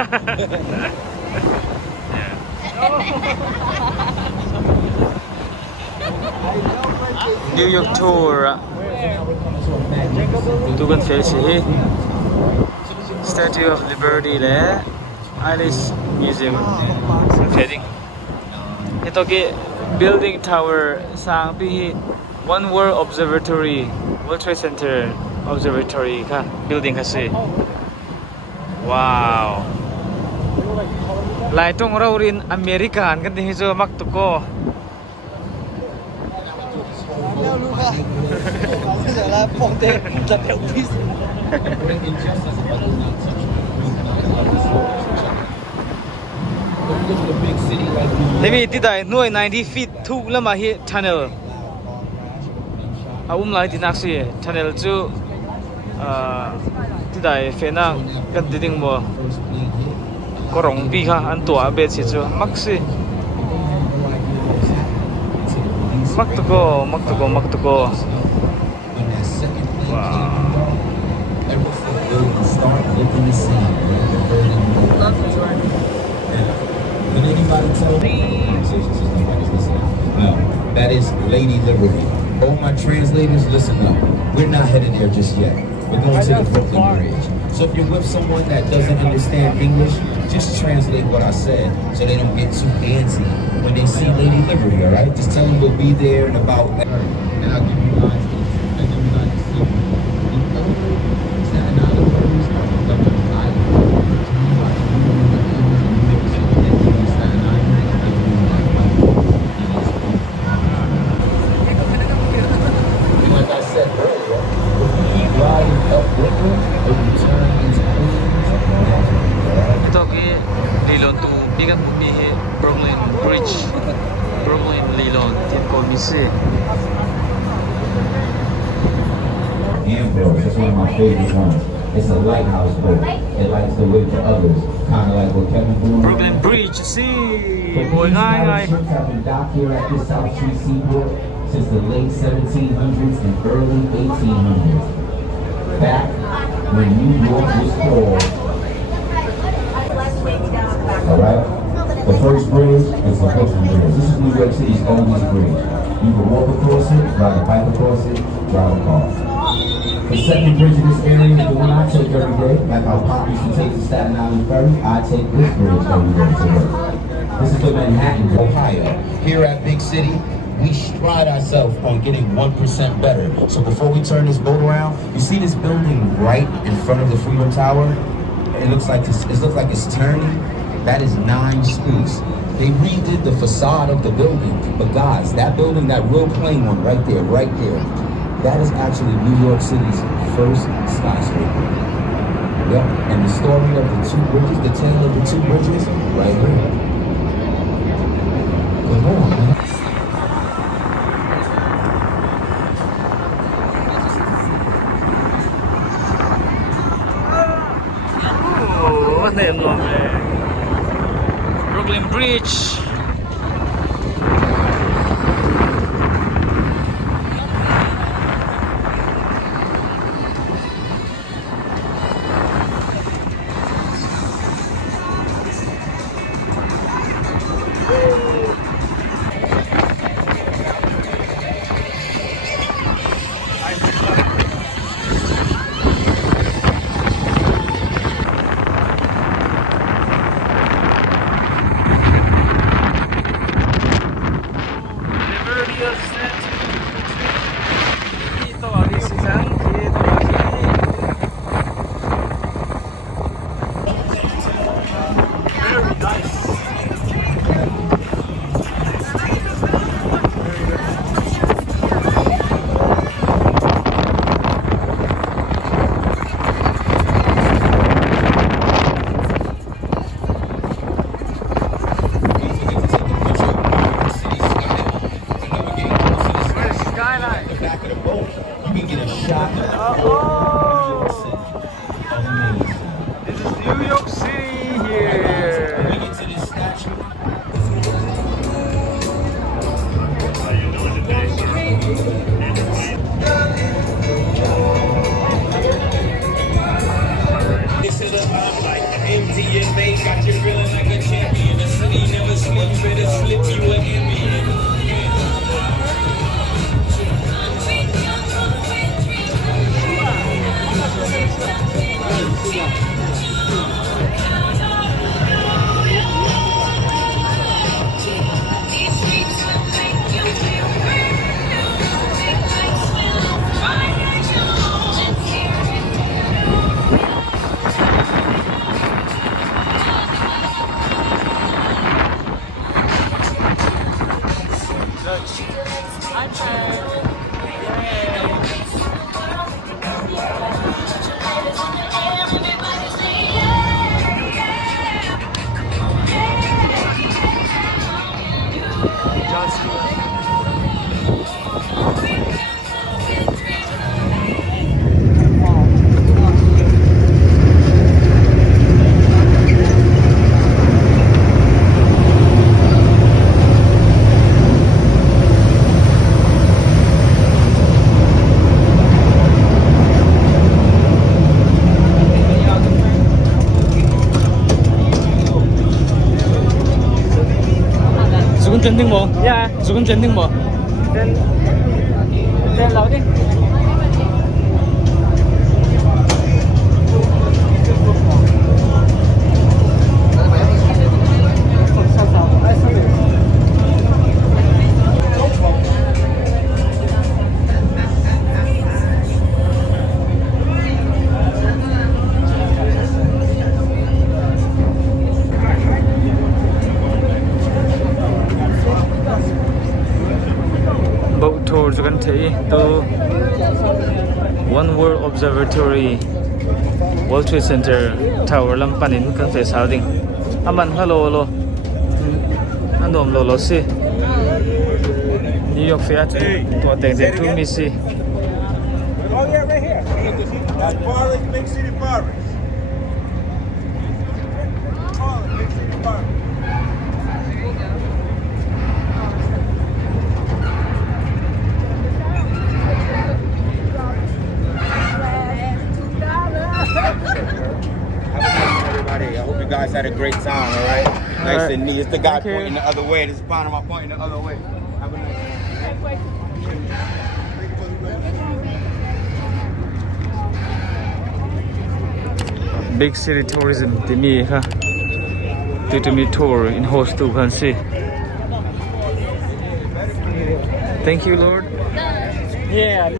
New York tour. Tugan Felsi, Statue of Liberty le, Alice Museum. Heading. Ito ki building tower sang pi One World Observatory, World Trade Center Observatory ka building kasi. Wow. Lai tong raw rin American kan din hizo maktuko. Maybe tidai nuai 90 feet thu lama hi tunnel. Lai dinaksi tunnel chu tidai fenang kan diding mo korong bi kha an tua be chi chu maksi maktuko. Wow. No, that is Lady Liberty. All my translators, listen up. We're not headed there just yet. We're going to the Brooklyn Bridge. So if you're with someone that doesn't understand English, just translate what I said so they don't get too antsy when they see Lady Liberty, all right? Just tell them we'll be there in about... And I'll give you guys... Ito ki Lilon tu bigat mo bihi Brooklyn Bridge, Brooklyn Lilon Tiempo Misi. Ambrose, that's one of my favorite ones. It's a lighthouse boat. It lights the way for others. Kind of like what Kevin Boone. Brooklyn Bridge, see. Boy, ngai. Ships have been docked here at this South Street seaport since the late 1700s and early 1800s. Back when New York was called. All right. The first bridge is the Brooklyn Bridge. This is New York City's oldest bridge. You can walk across it, ride a bike across it, drive a car. The second bridge in this area is the one I take every day. Like how Pop used to take the Staten Island Ferry, I take this bridge every day to work. This is for Manhattan, Ohio. Here at Big City, we stride ourselves on getting 1% better. So before we turn this boat around, you see this building right in front of the Freedom Tower? It looks like it's turning. That is 9 streets. They redid the facade of the building, but guys, that building, that real plain one right there, that is actually New York City's first skyscraper. Yep, and the story of the 2 bridges, the tale of the 2 bridges, right here. Come on, man. Oh, what the hell, man? Brooklyn Bridge. This is New York City here. MTMA got you feeling like a champion. The city never sleeps, better slip you an ambient. Sugon trending mo? Yeah. Sugon trending mo? Then lao đi. Boat tour cho kan thấy to One World Observatory World Trade Center Tower lam panin kan fe sao ding aman hello anom lo si New York Fair to teng teng tu mi si Oh yeah, right here. That's Forest, Big City Forest. Forest, Big City Forest. Everybody, I hope you guys had a great time, all right? Nice and neat. It's the guy pointing the other way. This is Panama pointing the other way. Have a nice day. Big City Tourism to me ha to me tour in host to can see. Thank you, Lord. Yeah.